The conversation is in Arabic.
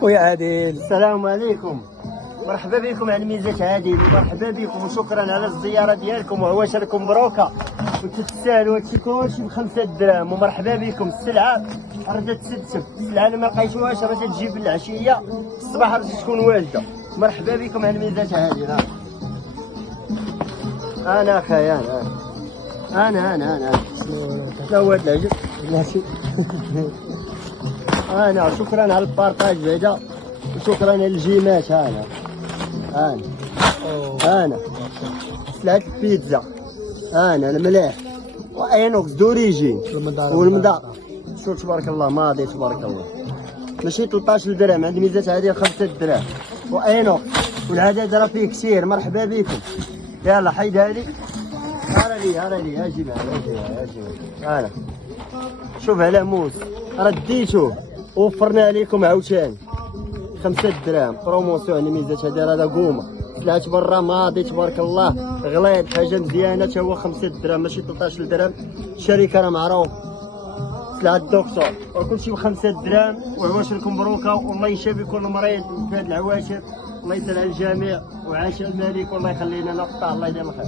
خويا عادل. السلام عليكم، مرحبا بكم على ميزة عادل، مرحبا بكم وشكرا على الزيارة ديالكم وعواشركم مبروكة وتستاهلوا هادشي كلشي ب5 دراهم. ومرحبا بكم. السلعة راه تتسدسب، السلعة اللي ما لقيتوهاش راه تجي بالعشية، الصباح راه تكون واجدة. مرحبا بكم على ميزة عادل. انا اخاي انا شنو هو هاد العجب؟ انا شكرا على البارطاج بعدا وشكرا على الجيمات. انا سلعة البيتزا، انا الملاح واينوكس دوريجين والمدار. شوف تبارك الله ماضي تبارك الله، ماشي 13 درهم عند ميزات هذه 5 دراهم واينوكس، والعدد راه فيه كثير. مرحبا بكم. يلا حيد هذه، هارا لي اجي معايا انا شوف على موس راه ديتوه وفرنا عليكم عاوتاني 5 دراهم بروموسيون على ميزات هذه. راه قومه طلعت برا ماضي تبارك الله، غليظ حاجه مزيانه تا هو 5 دراهم ماشي 13 درهم. الشركه راه معروف، سلعة الدكتور وكلشي ب5 دراهم. وعواشركم مبروكه والله يشافي كل مريض في هاد العواشر، الله يسهل على الجميع وعاش الملك والله يخلينا نقطع. الله يديم الخير.